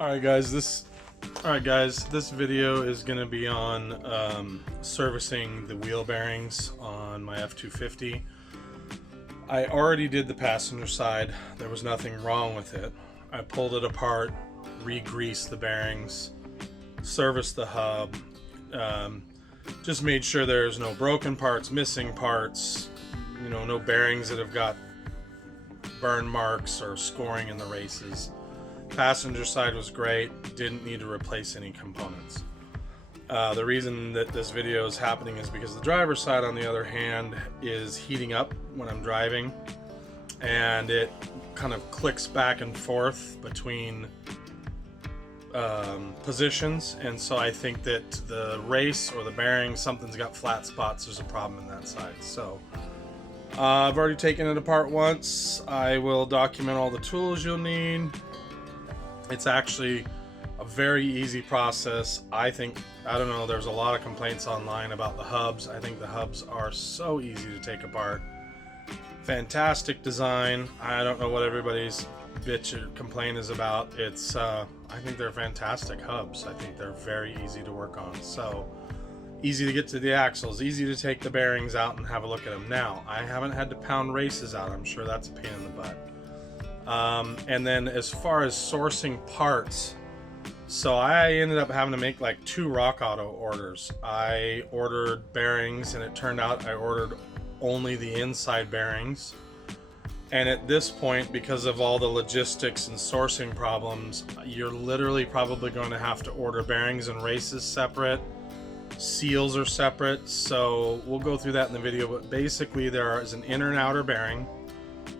Alright guys, this video is going to be on servicing the wheel bearings on my F250. I already did the passenger side. There was nothing wrong with it. I pulled it apart, re-greased the bearings, serviced the hub, just made sure there's no broken parts, missing parts, no bearings that have got burn marks or scoring in the races. Passenger side was great, didn't need to replace any components. The reason that this video is happening is because the driver's side, on the other hand, is heating up when I'm driving, and it kind of clicks back and forth between positions, and so I think that the race or the bearing, something's got flat spots. There's a problem in that side. So I've already taken it apart once. I will document all the tools you'll need. It's actually a very easy process. I don't know, there's a lot of complaints online about the hubs. I think the hubs are so easy to take apart. Fantastic design. I don't know what everybody's bitch or complaint is about. I think they're fantastic hubs. I think they're very easy to work on. So easy to get to the axles, easy to take the bearings out and have a look at them. Now, I haven't had to pound races out. I'm sure that's a pain in the butt. And then as far as sourcing parts, so I ended up having to make like 2 Rock Auto orders. I ordered bearings, and it turned out I ordered only the inside bearings. And at this point, because of all the logistics and sourcing problems, you're literally probably going to have to order bearings and races separate. Seals are separate, so we'll go through that in the video. But basically, there is an inner and outer bearing.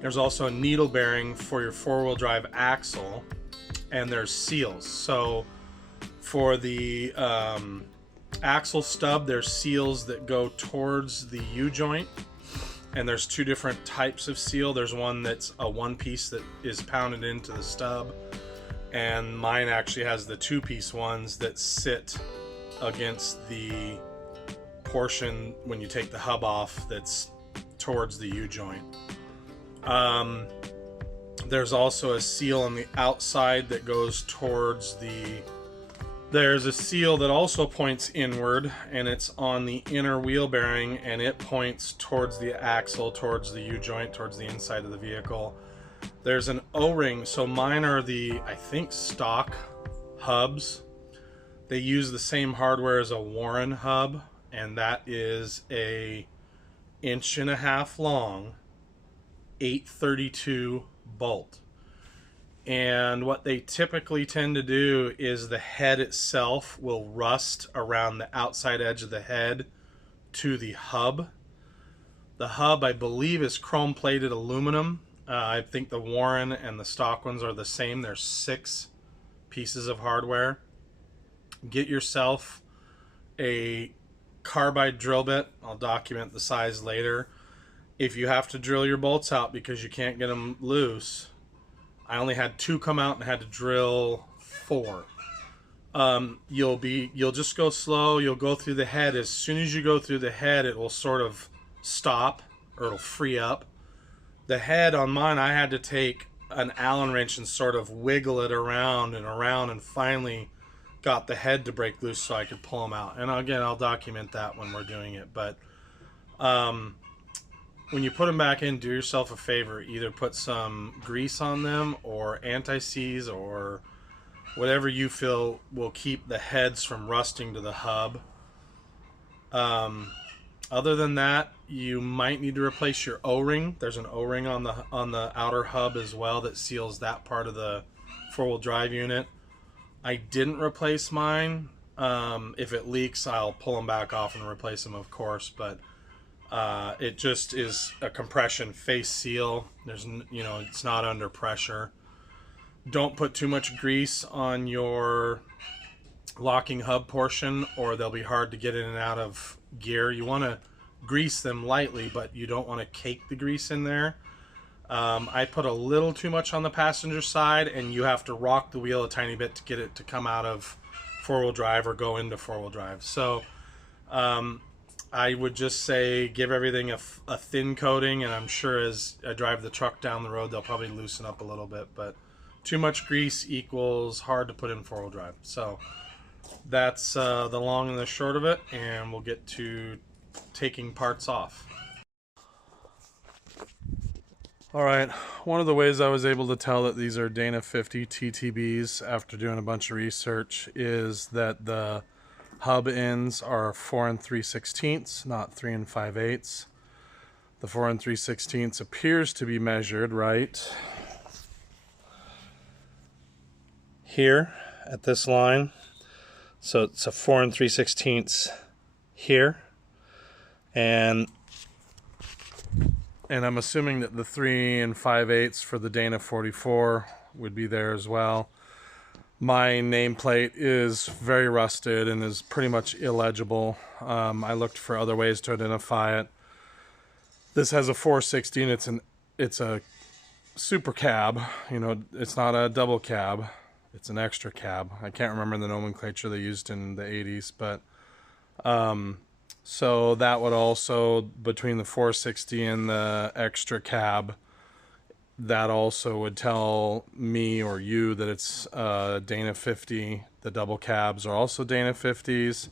There's also a needle bearing for your four-wheel drive axle, and there's seals. So for the axle stub, there's seals that go towards the U-joint, and there's 2 different types of seal. There's one that's a 1-piece that is pounded into the stub, and mine actually has the 2-piece ones that sit against the portion when you take the hub off that's towards the U-joint. There's also a seal on the outside that goes towards there's a seal that also points inward, and it's on the inner wheel bearing, and it points towards the axle, towards the U-joint, towards the inside of the vehicle. There's an O-ring. So mine are the, I think, stock hubs. They use the same hardware as a Warren hub, and that is a 1.5-inch long 832 bolt. And what they typically tend to do is the head itself will rust around the outside edge of the head to the hub. The hub, I believe, is chrome plated aluminum. I think the Warren and the stock ones are the same. There's 6 pieces of hardware. Get yourself a carbide drill bit. I'll document the size later. If you have to drill your bolts out because you can't get them loose, I only had 2 come out and had to drill 4. You'll just go slow. You'll go through the head. As soon as you go through the head, it will sort of stop, or it'll free up. The head on mine, I had to take an Allen wrench and sort of wiggle it around, and finally got the head to break loose so I could pull them out. And again, I'll document that when we're doing it. But when you put them back in, do yourself a favor. Either put some grease on them or anti-seize or whatever you feel will keep the heads from rusting to the hub. Other than that, you might need to replace your O-ring. There's an O-ring on the outer hub as well that seals that part of the four-wheel drive unit. I didn't replace mine. If it leaks, I'll pull them back off and replace them, of course, but it just is a compression face seal. It's not under pressure. Don't put too much grease on your locking hub portion, or they'll be hard to get in and out of gear. You want to grease them lightly, but you don't want to cake the grease in there. I put a little too much on the passenger side, and you have to rock the wheel a tiny bit to get it to come out of four-wheel drive or go into four-wheel drive. So I would just say give everything a thin coating, and I'm sure as I drive the truck down the road, they'll probably loosen up a little bit. But too much grease equals hard to put in four-wheel drive. So that's the long and the short of it, and we'll get to taking parts off. Alright, one of the ways I was able to tell that these are Dana 50 TTBs after doing a bunch of research is that the hub ends are 4 3/16, not 3 5/8. The 4 3/16 appears to be measured right here at this line. So it's a 4 3/16 here, and I'm assuming that the 3 5/8 for the Dana 44 would be there as well. My nameplate is very rusted and is pretty much illegible. I looked for other ways to identify it. This has a 4/16. It's a super cab. You know, it's not a double cab. It's an extra cab. I can't remember the nomenclature they used in the 80s, but so that would also, between the 460 and the extra cab, that also would tell me or you that it's Dana 50. The double cabs are also Dana 50s.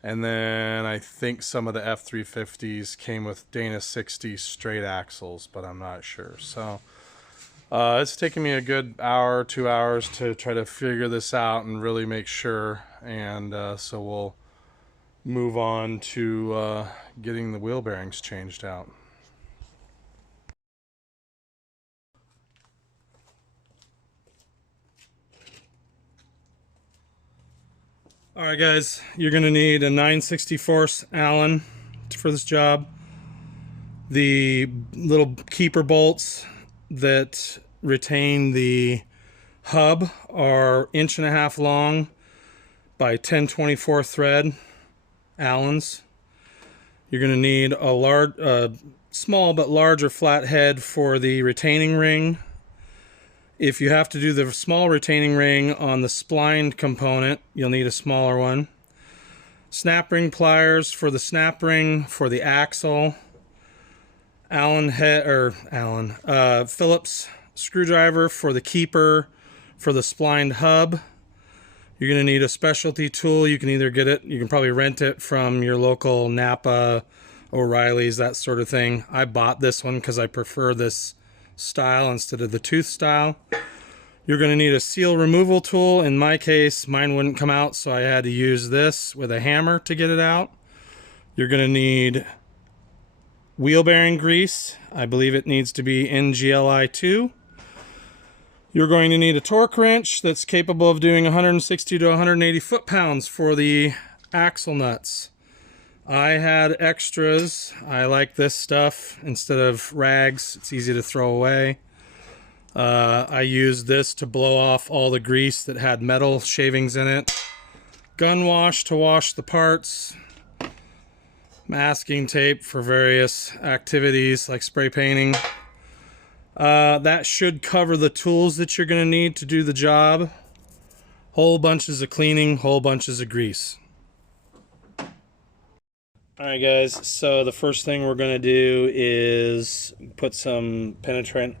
And then I think some of the F250s came with Dana 60 straight axles, but I'm not sure. So it's taken me a good hour, 2 hours to try to figure this out and really make sure. And so we'll move on to getting the wheel bearings changed out. Alright guys, you're going to need a 9/64 Allen for this job. The little keeper bolts that retain the hub are 1.5 inches long by 10/24 thread Allens. You're going to need a small but larger flathead for the retaining ring. If you have to do the small retaining ring on the splined component, you'll need a smaller one. Snap ring pliers for the snap ring for the axle. Phillips screwdriver for the keeper for the splined hub. You're going to need a specialty tool. You can either get it, you can probably rent it from your local Napa, O'Reilly's, that sort of thing. I bought this one because I prefer this style instead of the tooth style. You're going to need a seal removal tool. In my case, mine wouldn't come out, so I had to use this with a hammer to get it out. You're going to need wheel bearing grease. I believe it needs to be NGLI 2. You're going to need a torque wrench that's capable of doing 160 to 180 foot-pounds for the axle nuts. I had extras. I like this stuff instead of rags. It's easy to throw away. I used this to blow off all the grease that had metal shavings in it. Gun wash to wash the parts. Masking tape for various activities like spray painting. That should cover the tools that you're going to need to do the job. Whole bunches of cleaning, whole bunches of grease. Alright guys, so the first thing we're going to do is put some penetrant,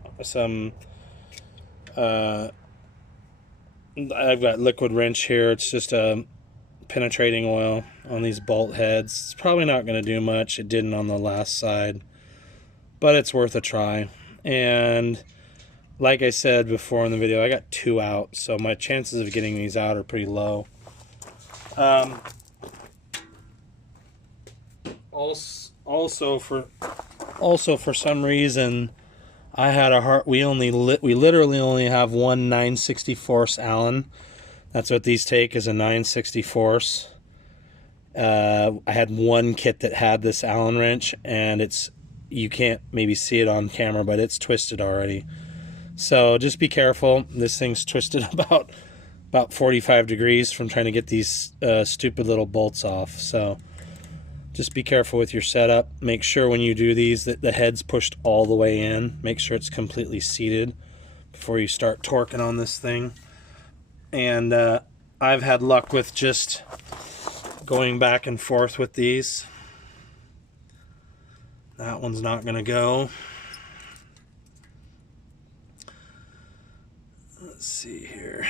I've got liquid wrench here. It's just a penetrating oil on these bolt heads. It's probably not going to do much. It didn't on the last side, but it's worth a try. And like I said before in the video, I got 2 out, so my chances of getting these out are pretty low. Also for some reason, I had a hard. We literally only have one 9/64 Allen. That's what these take, is a 9/64. I had one kit that had this Allen wrench, and you can't maybe see it on camera, but it's twisted already. So just be careful. This thing's twisted about 45 degrees from trying to get these stupid little bolts off. So just be careful with your setup. Make sure when you do these that the head's pushed all the way in. Make sure it's completely seated before you start torquing on this thing. And I've had luck with just going back and forth with these. That one's not going to go. Let's see here.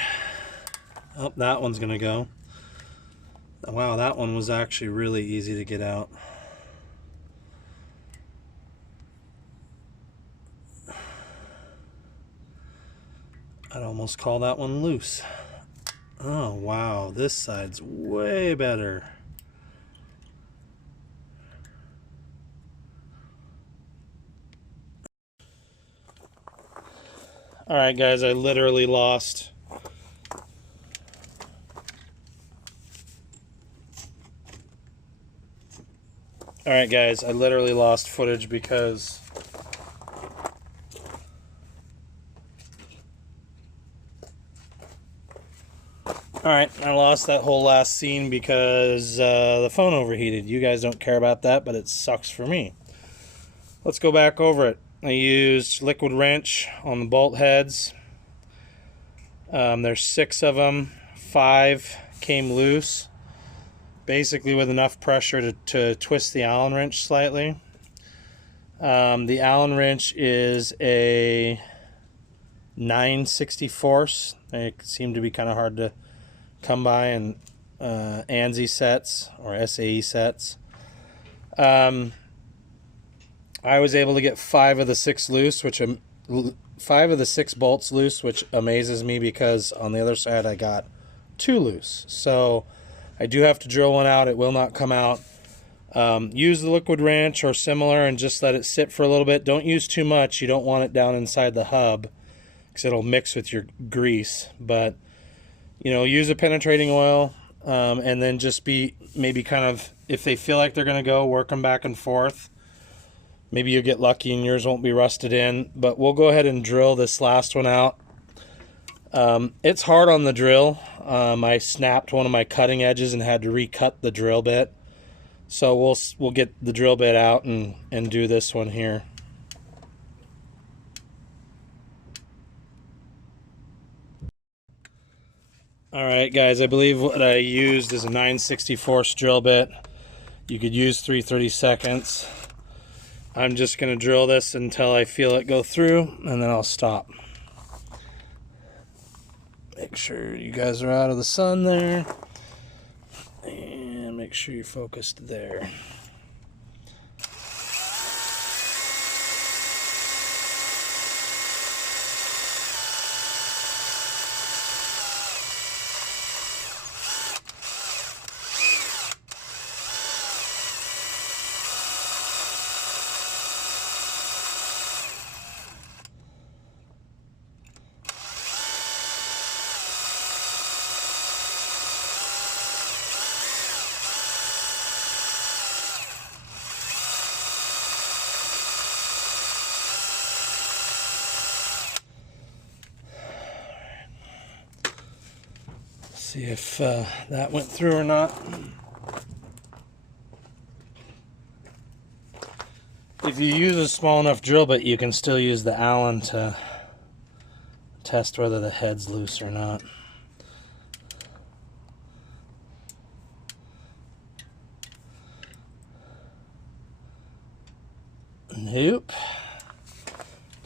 Oh, that one's gonna go. Wow, that one was actually really easy to get out. I'd almost call that one loose. Oh, wow, this side's way better. All right, guys, I literally lost. All right, guys, I literally lost footage because Alright, I lost that whole last scene because the phone overheated. You guys don't care about that, but it sucks for me. Let's go back over it. I used liquid wrench on the bolt heads. There's 6 of them. 5 came loose, basically with enough pressure to twist the Allen wrench slightly. The Allen wrench is a 9/64. They seem to be kind of hard to come by in ANSI sets or SAE sets. I was able to get 5 of the 6 loose, 5 of the 6 bolts loose, which amazes me because on the other side I got 2 loose. So I do have to drill one out. It will not come out. Use the liquid wrench or similar and just let it sit for a little bit. Don't use too much. You don't want it down inside the hub because it'll mix with your grease. But you know, use a penetrating oil, and then just be maybe kind of, if they feel like they're going to go, work them back and forth. Maybe you'll get lucky and yours won't be rusted in, but we'll go ahead and drill this last one out. It's hard on the drill. I snapped one of my cutting edges and had to recut the drill bit. So we'll get the drill bit out and do this one here. Alright guys, I believe what I used is a 9/64 drill bit. You could use 3/32. I'm just going to drill this until I feel it go through, and then I'll stop. Make sure you guys are out of the sun there. And make sure you're focused there. See if that went through or not. If you use a small enough drill bit, you can still use the Allen to test whether the head's loose or not. Nope.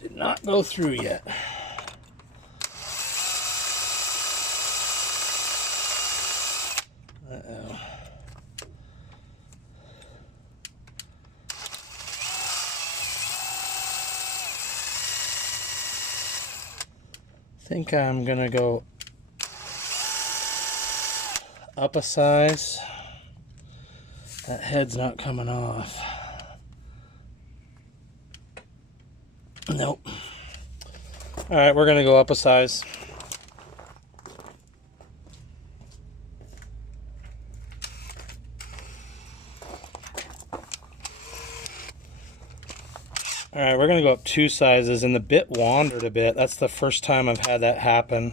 Did not go through yet. Uh-oh. I think I'm gonna go up a size. That head's not coming off. Nope. All right, we're gonna go up a size. All right, we're gonna go up 2 sizes, and the bit wandered a bit. That's the first time I've had that happen.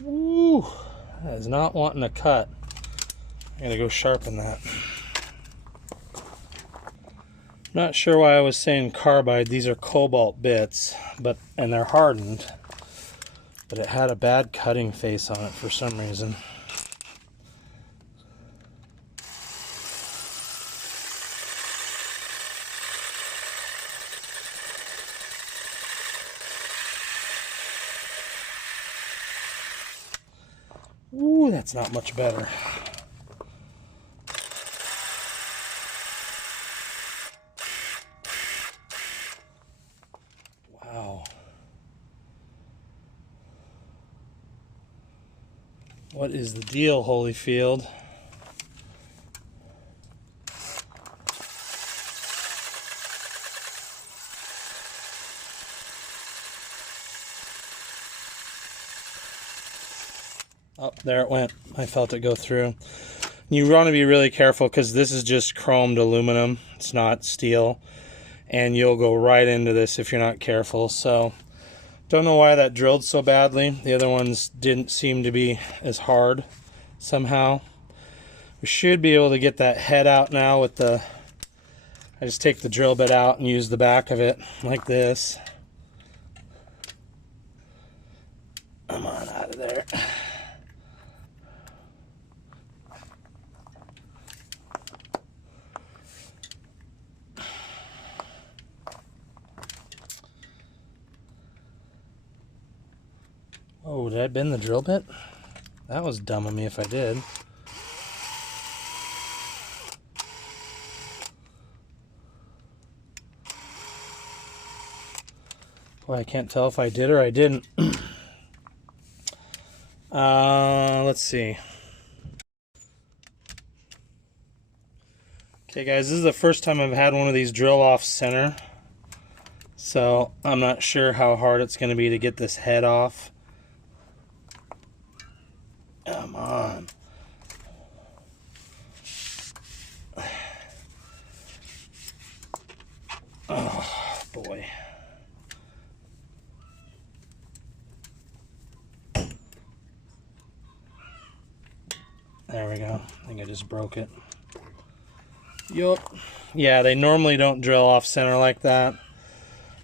Woo, that is not wanting to cut. I gotta go sharpen that. Not sure why I was saying carbide. These are cobalt bits, and they're hardened. but it had a bad cutting face on it for some reason. Ooh, that's not much better. Wow. What is the deal, Holyfield? Oh, there it went. I felt it go through. You want to be really careful because this is just chromed aluminum. It's not steel. And you'll go right into this if you're not careful. So, don't know why that drilled so badly. The other ones didn't seem to be as hard somehow. We should be able to get that head out now with the... I just take the drill bit out and use the back of it like this. Come on out of there. Oh, did I bend the drill bit? That was dumb of me if I did. Boy, I can't tell if I did or I didn't. Let's see. Okay, guys, this is the first time I've had one of these drill off center. So, I'm not sure how hard it's going to be to get this head off. Come on. Oh, boy. There we go. I think I just broke it. Yup. Yeah, they normally don't drill off center like that.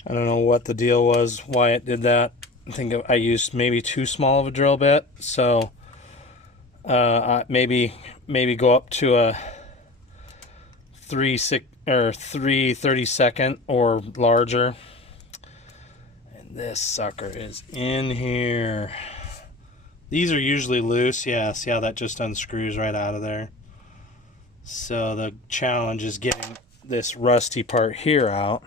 I don't know what the deal was, why it did that. I think I used maybe too small of a drill bit, so maybe go up to a 3/32 or larger. And this sucker is in here. These are usually loose. Yeah, see how that just unscrews right out of there. So the challenge is getting this rusty part here out.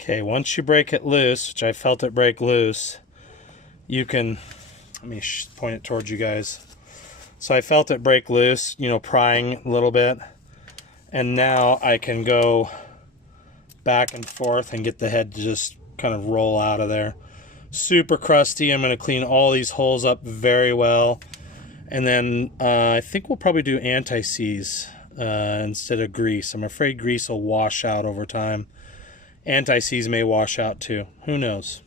Okay, once you break it loose, which I felt it break loose, you can, let me point it towards you guys. So I felt it break loose, you know, prying a little bit. And now I can go back and forth and get the head to just kind of roll out of there. Super crusty. I'm going to clean all these holes up very well. And then I think we'll probably do anti-seize instead of grease. I'm afraid grease will wash out over time. Anti-seize may wash out too. Who knows?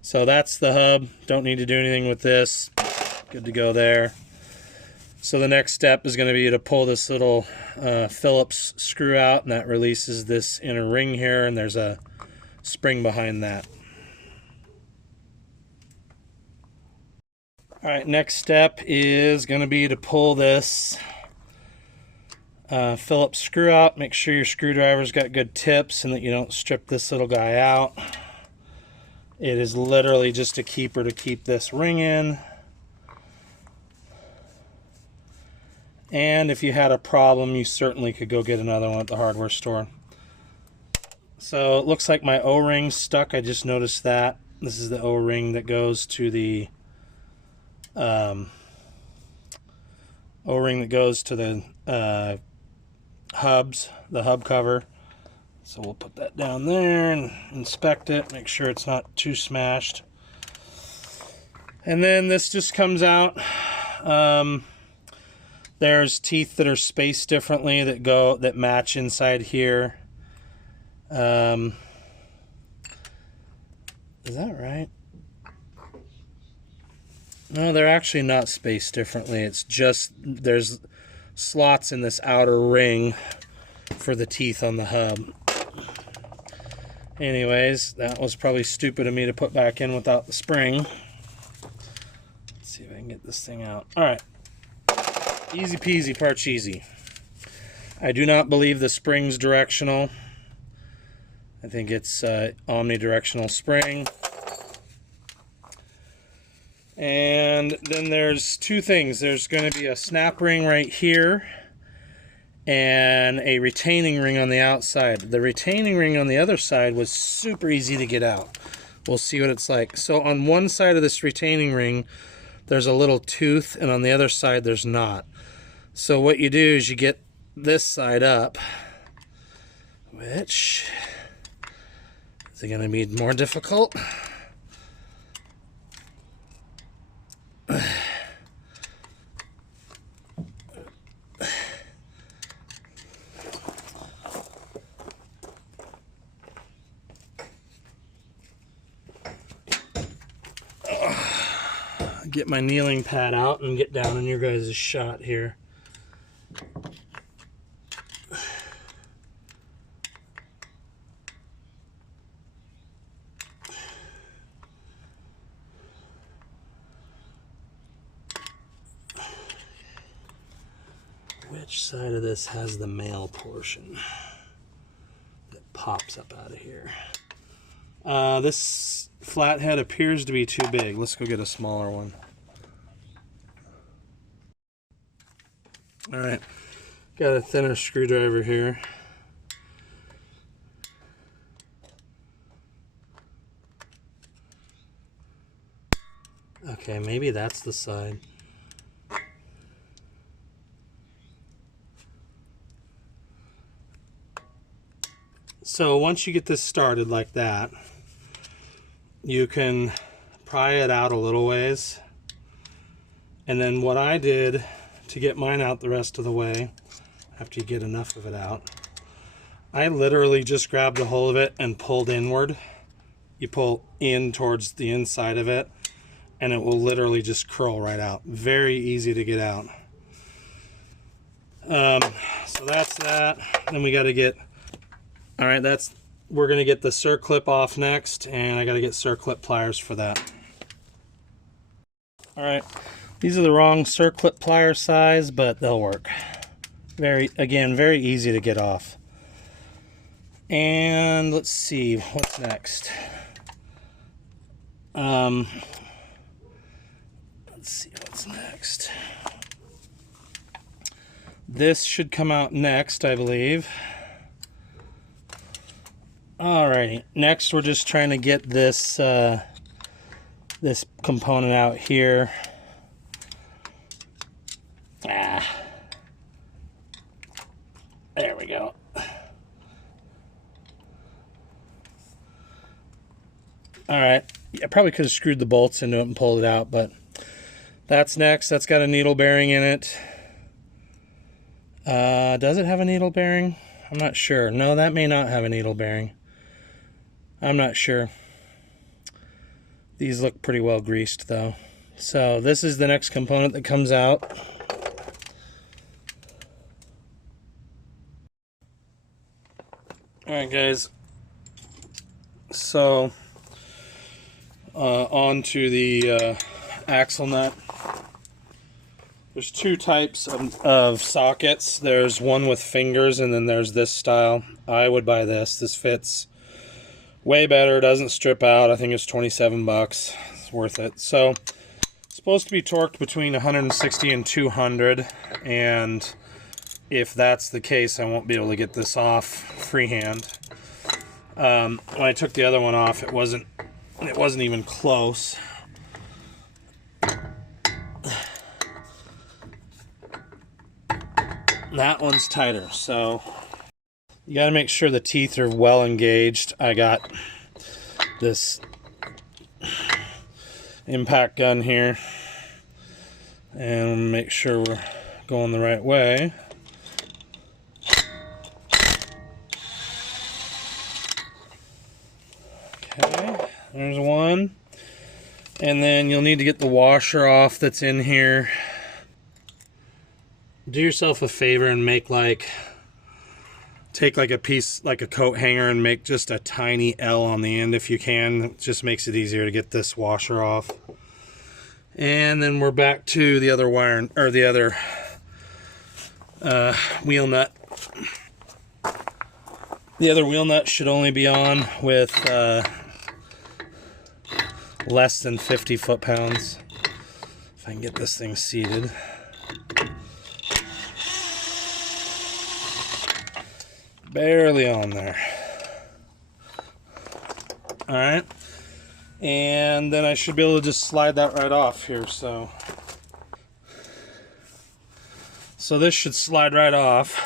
So that's the hub. Don't need to do anything with this. Good to go there. So the next step is going to be to pull this little Phillips screw out, and that releases this inner ring here, and there's a spring behind that. All right, next step is going to be to pull this Phillips screw out. Make sure your screwdriver's got good tips and that you don't strip this little guy out. It is literally just a keeper to keep this ring in. And if you had a problem, you certainly could go get another one at the hardware store. So it looks like my O-ring's stuck. I just noticed that. This is the O-ring that goes to the O-ring that goes to the hubs, the hub cover. So we'll put that down there and inspect it, make sure it's not too smashed. And then this just comes out. There's teeth that are spaced differently that match inside here. Is that right? No, they're actually not spaced differently. It's just there's slots in this outer ring for the teeth on the hub. Anyways, that was probably stupid of me to put back in without the spring. Let's see if I can get this thing out. All right. Easy peasy, parcheesi. I do not believe the spring's directional. I think it's omnidirectional spring. And then there's two things. There's going to be a snap ring right here and a retaining ring on the outside. The retaining ring on the other side was super easy to get out. We'll see what it's like. So on one side of this retaining ring, there's a little tooth, and on the other side, there's not. So what you do is you get this side up, which is going to be more difficult. Get my kneeling pad out and get down in your guys' shot here. Which side of this has the male portion that pops up out of here? This flathead appears to be too big. Let's go get a smaller one. All right, got a thinner screwdriver here. Okay, maybe that's the side. So once you get this started like that, you can pry it out a little ways. And then what I did to get mine out the rest of the way, after you get enough of it out, I literally just grabbed a hold of it and pulled inward. You pull in towards the inside of it, and it will literally just curl right out. Very easy to get out. So that's that. Then we got to get, all right, we're going to get the circlip off next, and I got to get circlip pliers for that. All right, these are the wrong circlip plier size, but they'll work. Again, very easy to get off. And let's see, what's next? Let's see what's next. This should come out next, I believe. Alrighty, next we're just trying to get this this component out here. There we go. Alright, I probably could have screwed the bolts into it and pulled it out, but that's next. That's got a needle bearing in it. Does it have a needle bearing? I'm not sure. No, that may not have a needle bearing. I'm not sure. These look pretty well greased though. So this is the next component that comes out. Alright guys, so on to the axle nut. There's two types of sockets. There's one with fingers, and then there's this style. I would buy this. This fits way better, doesn't strip out. I think it's 27 bucks. It's worth it. So it's supposed to be torqued between 160 and 200, and if that's the case, I won't be able to get this off freehand. When I took the other one off, it wasn't even close. That one's tighter, so you got to make sure the teeth are well engaged. I got this impact gun here, and make sure we're going the right way. Okay, there's one. And then you'll need to get the washer off that's in here. Do yourself a favor and take like a piece, like a coat hanger, and make just a tiny L on the end if you can. It just makes it easier to get this washer off. And then we're back to the other wire, or the other wheel nut. The other wheel nut should only be on with less than 50 foot-pounds. If I can get this thing seated. Barely on there. All right. And then I should be able to just slide that right off here. So this should slide right off.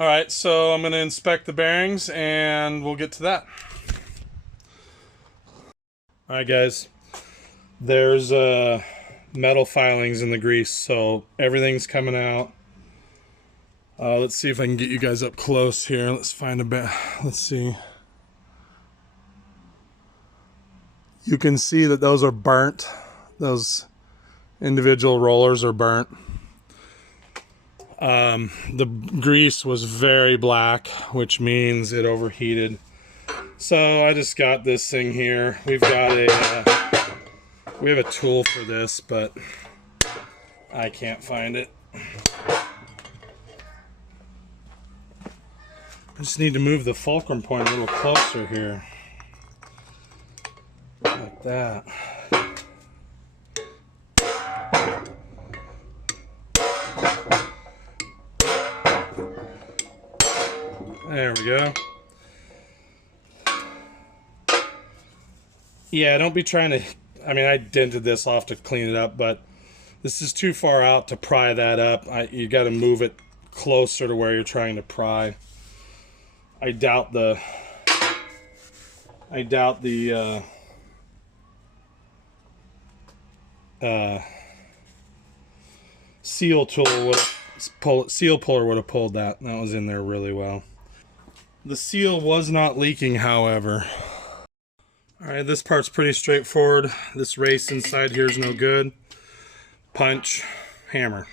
All right, so I'm going to inspect the bearings and we'll get to that. All right, guys, there's metal filings in the grease, so everything's coming out. Let's see if I can get you guys up close here. Let's find a bit. Let's see. You can see that those are burnt. Those individual rollers are burnt. The grease was very black, which means it overheated. So I just got this thing here. We've got we have a tool for this, but I can't find it. I just need to move the fulcrum point a little closer here. Like that. There we go. Yeah, don't be trying to... I mean, I dented this off to clean it up, but this is too far out to pry that up. You got to move it closer to where you're trying to pry. I doubt the seal puller would have pulled that. That was in there really well. The seal was not leaking, however. Alright, this part's pretty straightforward. This race inside here is no good. Punch, hammer.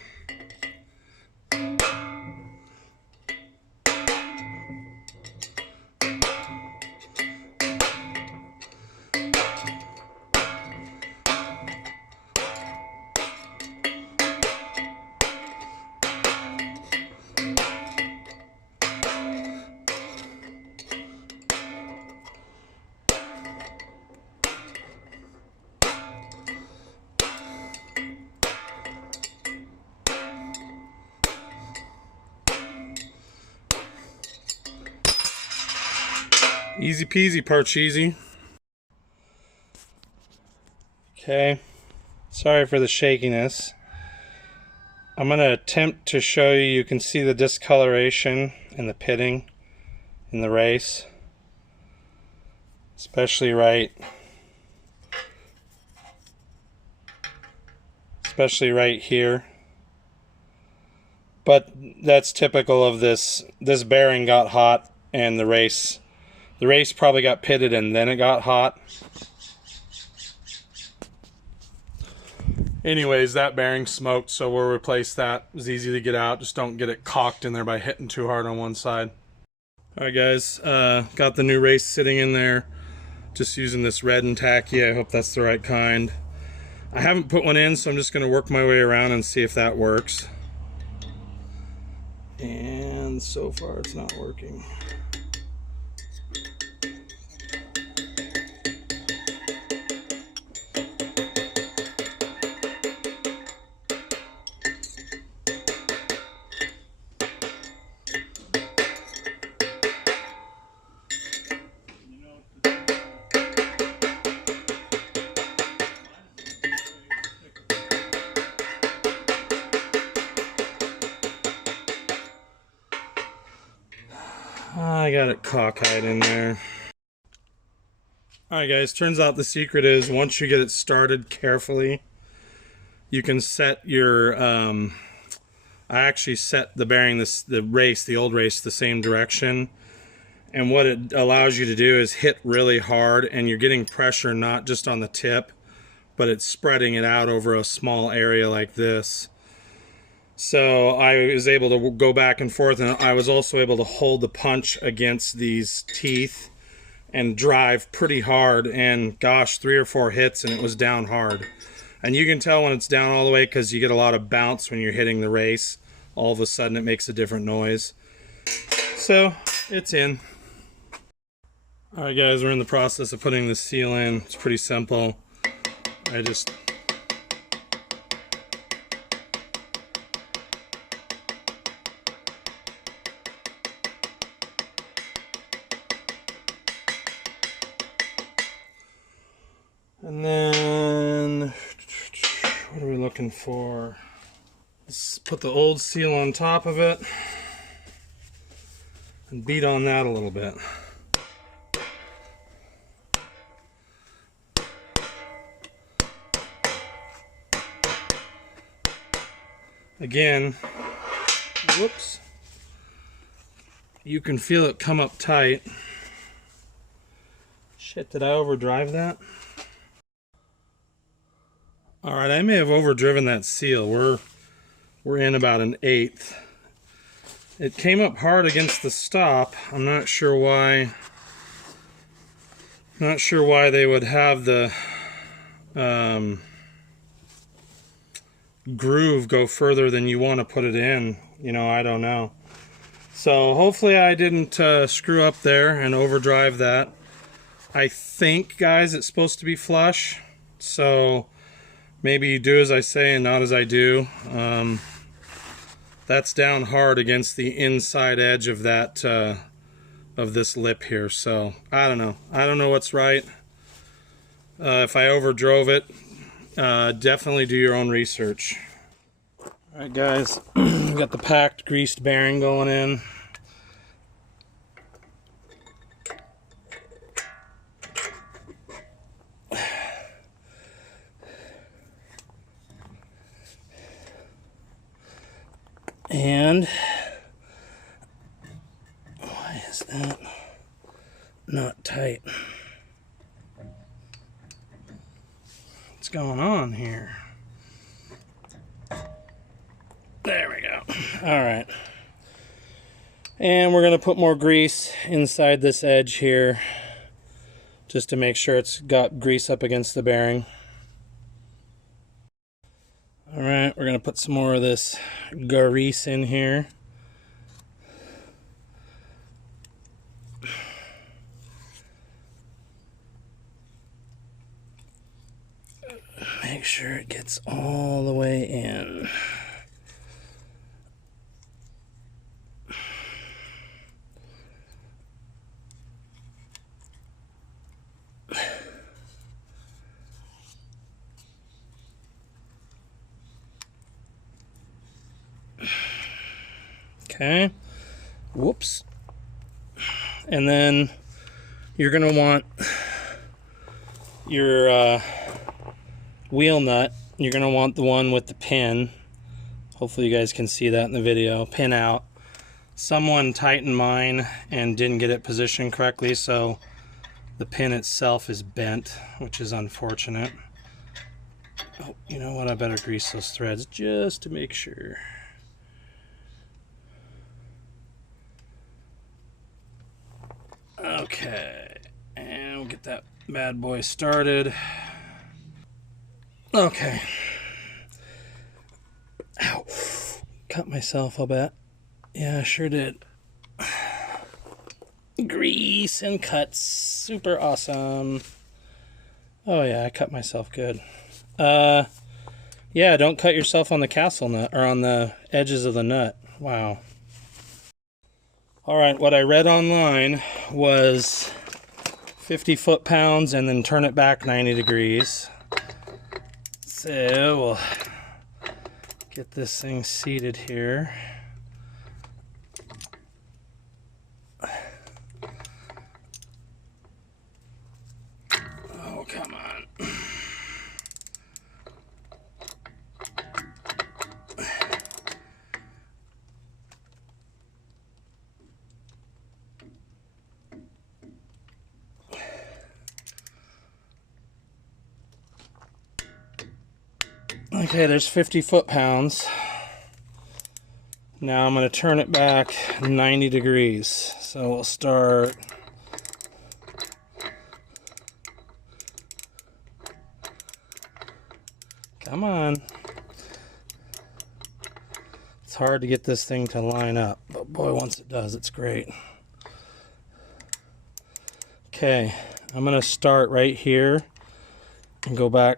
Easy peasy, Parcheesi. Okay, sorry for the shakiness. I'm going to attempt to show you. You can see the discoloration and the pitting in the race, especially right here. But that's typical of this. This bearing got hot, and the race probably got pitted and then it got hot. Anyways, that bearing smoked, so we'll replace that. It was easy to get out. Just don't get it caulked in there by hitting too hard on one side. Alright guys, got the new race sitting in there. Just using this red and tacky. I hope that's the right kind. I haven't put one in, so I'm just going to work my way around and see if that works. And so far it's not working. I got it cockeyed in there. Alright guys, turns out the secret is once you get it started carefully, you can set your I actually set the bearing, the old race, the same direction. And what it allows you to do is hit really hard, and you're getting pressure not just on the tip, but it's spreading it out over a small area like this. So I was able to go back and forth, and I was also able to hold the punch against these teeth and drive pretty hard, and gosh, 3 or 4 hits and it was down hard. And you can tell when it's down all the way because you get a lot of bounce when you're hitting the race. All of a sudden it makes a different noise. So it's in. Alright guys, we're in the process of putting the seal in. It's pretty simple. And then, what are we looking for? Let's put the old seal on top of it and beat on that a little bit. Again, whoops, you can feel it come up tight. Shit, did I overdrive that? Alright, I may have overdriven that seal. We're in about an 1/8. It came up hard against the stop. I'm not sure why. Not sure why they would have the groove go further than you want to put it in. You know, I don't know. So hopefully I didn't screw up there and overdrive that. I think, guys, it's supposed to be flush. So maybe you do as I say and not as I do. That's down hard against the inside edge of that of this lip here. So I don't know. I don't know what's right. If I overdrove it, definitely do your own research. Alright guys, got the packed greased bearing going in. And why is that not tight? What's going on here? There we go. All right. And we're going to put more grease inside this edge here just to make sure it's got grease up against the bearing. All right, we're going to put some more of this grease in here. Make sure it gets all the way in. Okay, whoops. And then you're going to want your wheel nut. You're going to want the one with the pin. Hopefully you guys can see that in the video. Pin out. Someone tightened mine and didn't get it positioned correctly, so the pin itself is bent, which is unfortunate. Oh, you know what? I better grease those threads just to make sure. Okay, and we'll get that bad boy started. Okay. Ow. Cut myself, I'll bet. Yeah, I sure did. Grease and cuts. Super awesome. Oh yeah, I cut myself good. Yeah, don't cut yourself on the castle nut, or on the edges of the nut. Wow. Alright, what I read online was 50 foot-pounds and then turn it back 90 degrees. So we'll get this thing seated here. Oh, come on. Okay, there's 50 foot-pounds. Now I'm going to turn it back 90 degrees. So we'll start. Come on. It's hard to get this thing to line up, but boy, once it does, it's great. Okay, I'm going to start right here and go back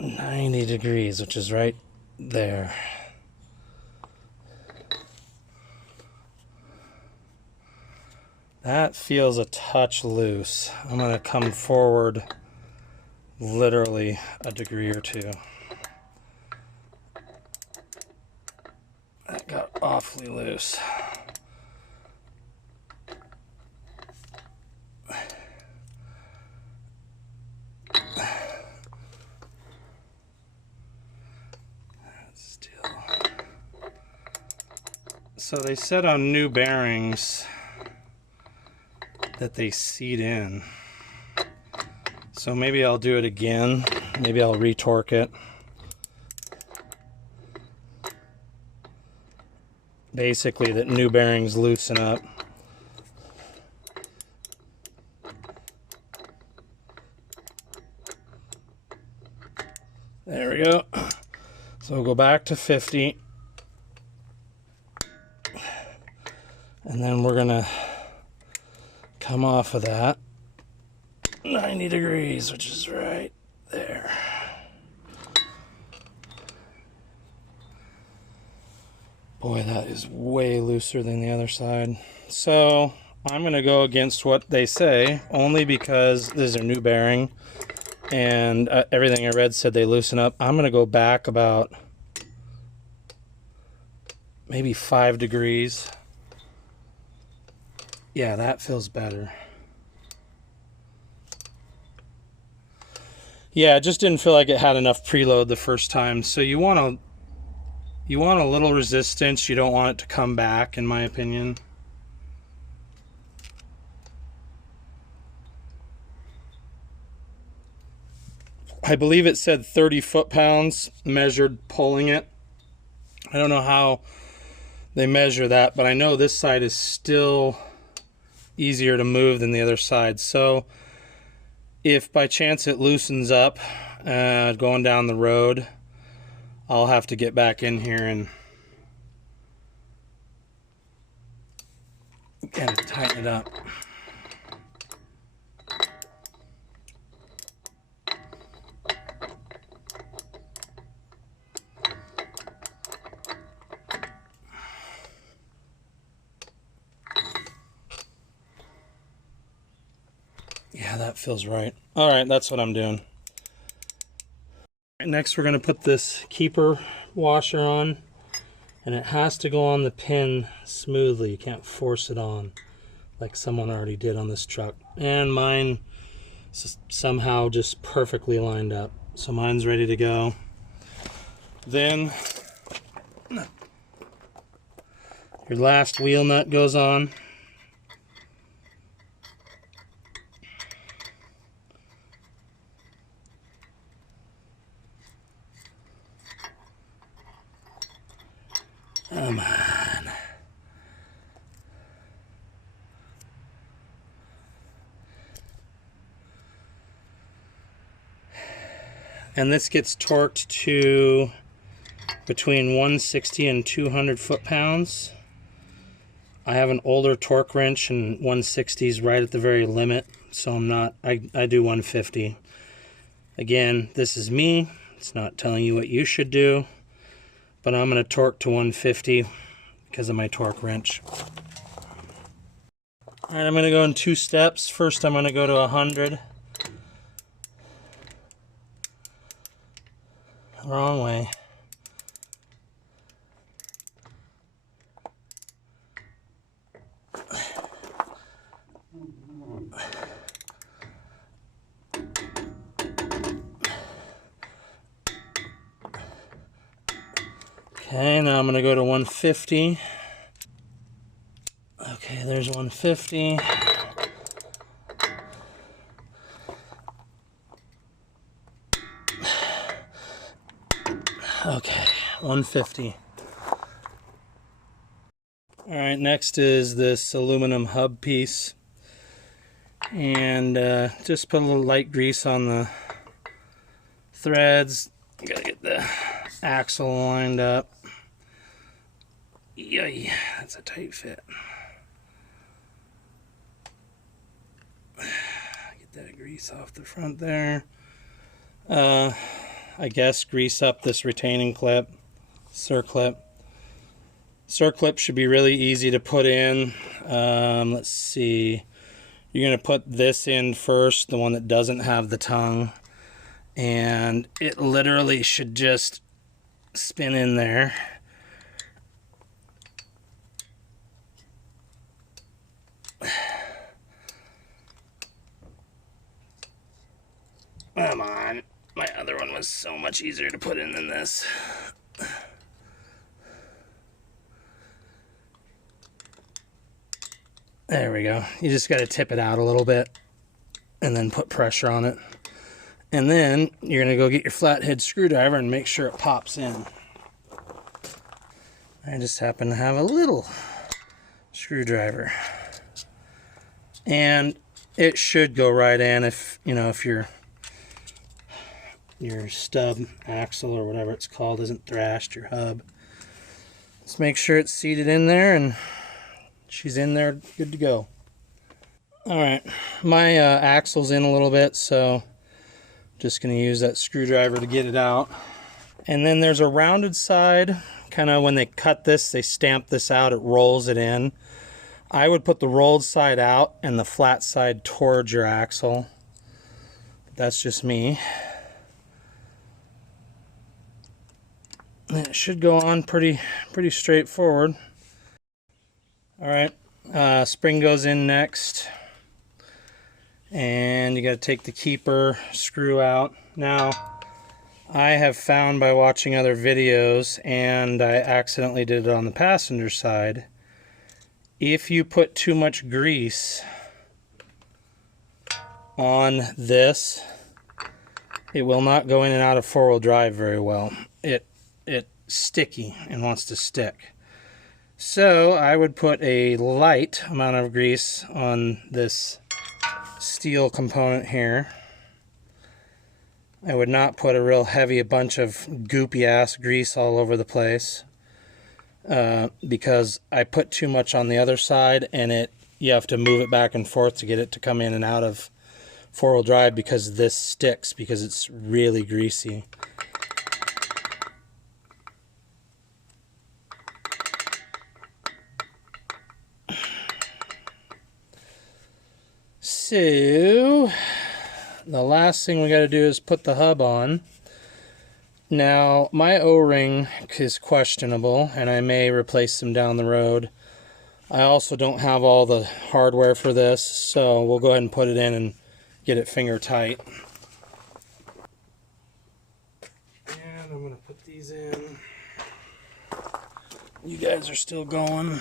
90 degrees, which is right there. That feels a touch loose. I'm going to come forward literally a degree or two. That got awfully loose. Still. So they said on new bearings that they seat in. So maybe I'll do it again. Maybe I'll retorque it. Basically, that new bearings loosen up. There we go. So we'll go back to 50. And then we're gonna come off of that 90 degrees, which is right there. Boy, that is way looser than the other side. So I'm gonna go against what they say, only because this is a new bearing and everything I read said they loosen up. I'm gonna go back about maybe 5 degrees. Yeah, that feels better. Yeah, it just didn't feel like it had enough preload the first time. So you want a little resistance. You don't want it to come back, in my opinion. I believe it said 30 foot-pounds measured pulling it. I don't know how they measure that, but I know this side is still easier to move than the other side. So if by chance it loosens up going down the road, I'll have to get back in here and tighten it up. Yeah, that feels right. All right, that's what I'm doing. Next, we're going to put this keeper washer on, and it has to go on the pin smoothly. You can't force it on like someone already did on this truck. And mine somehow just perfectly lined up. So mine's ready to go. Then your last wheel nut goes on. Come on. And this gets torqued to between 160 and 200 foot-pounds. I have an older torque wrench, and 160 is right at the very limit, so I do 150. Again, this is me. It's not telling you what you should do. But I'm going to torque to 150 because of my torque wrench. All right, I'm going to go in 2 steps. First, I'm going to go to 100. Wrong way. Okay, now I'm going to go to 150. Okay, there's 150. Okay, 150. All right, next is this aluminum hub piece. And just put a little light grease on the threads. Gotta get the axle lined up. Yay, that's a tight fit. Get that grease off the front there. I guess grease up this retaining clip, circlip. Circlip should be really easy to put in. Let's see. You're going to put this in first, the one that doesn't have the tongue. And it literally should just spin in there. Come on. My other one was so much easier to put in than this. There we go. You just got to tip it out a little bit and then put pressure on it. And then you're going to go get your flathead screwdriver and make sure it pops in. I just happen to have a little screwdriver. And it should go right in if, you know, if your stub axle or whatever it's called isn't thrashed, your hub. Just make sure it's seated in there and she's in there, good to go. All right, my axle's in a little bit, so just going to use that screwdriver to get it out. And then there's a rounded side. Kind of when they cut this, they stamp this out, it rolls it in. I would put the rolled side out and the flat side towards your axle. That's just me. And it should go on pretty straightforward. All right, spring goes in next. And you got to take the keeper screw out. Now, I have found by watching other videos, and I accidentally did it on the passenger side, if you put too much grease on this, it will not go in and out of four-wheel drive very well. It's sticky and wants to stick. So I would put a light amount of grease on this steel component here. I would not put a real heavy bunch of goopy ass grease all over the place because I put too much on the other side, and you have to move it back and forth to get it to come in and out of four-wheel drive because this sticks because it's really greasy. So the last thing we got to do is put the hub on. Now my O-ring is questionable and I may replace them down the road. I also don't have all the hardware for this, so we'll go ahead and put it in and get it finger tight. And I'm going to put these in. You guys are still going.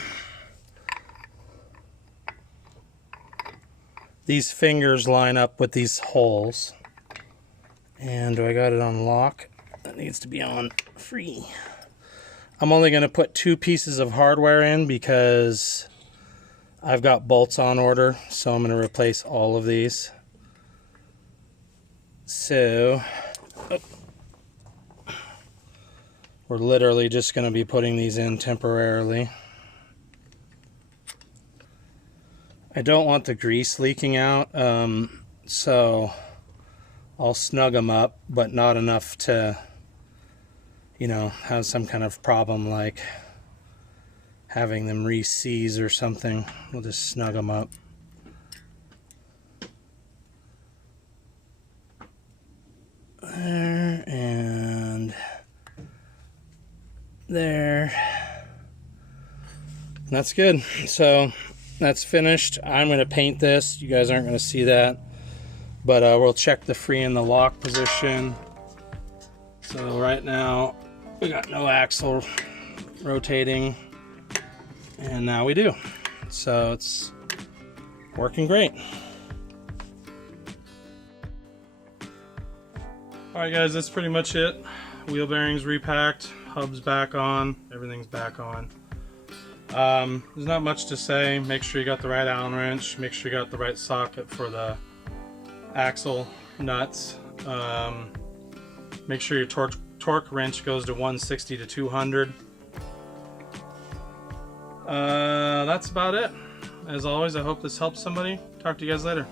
These fingers line up with these holes. And do I got it on lock? That needs to be on free. I'm only going to put 2 pieces of hardware in because I've got bolts on order, so I'm going to replace all of these. So we're literally just going to be putting these in temporarily. I don't want the grease leaking out, so I'll snug them up, but not enough to, you know, have some kind of problem like having them re-seize or something. We'll just snug them up. There and there. That's good. So that's finished. I'm going to paint this. You guys aren't going to see that. But we'll check the free and the lock position. So right now we got no axle rotating. And now we do. So it's working great. Alright guys, that's pretty much it. Wheel bearings repacked, hub's back on, everything's back on. There's not much to say. Make sure you got the right Allen wrench, make sure you got the right socket for the axle nuts. Make sure your torque wrench goes to 160 to 200. That's about it. As always, I hope this helps somebody. Talk to you guys later.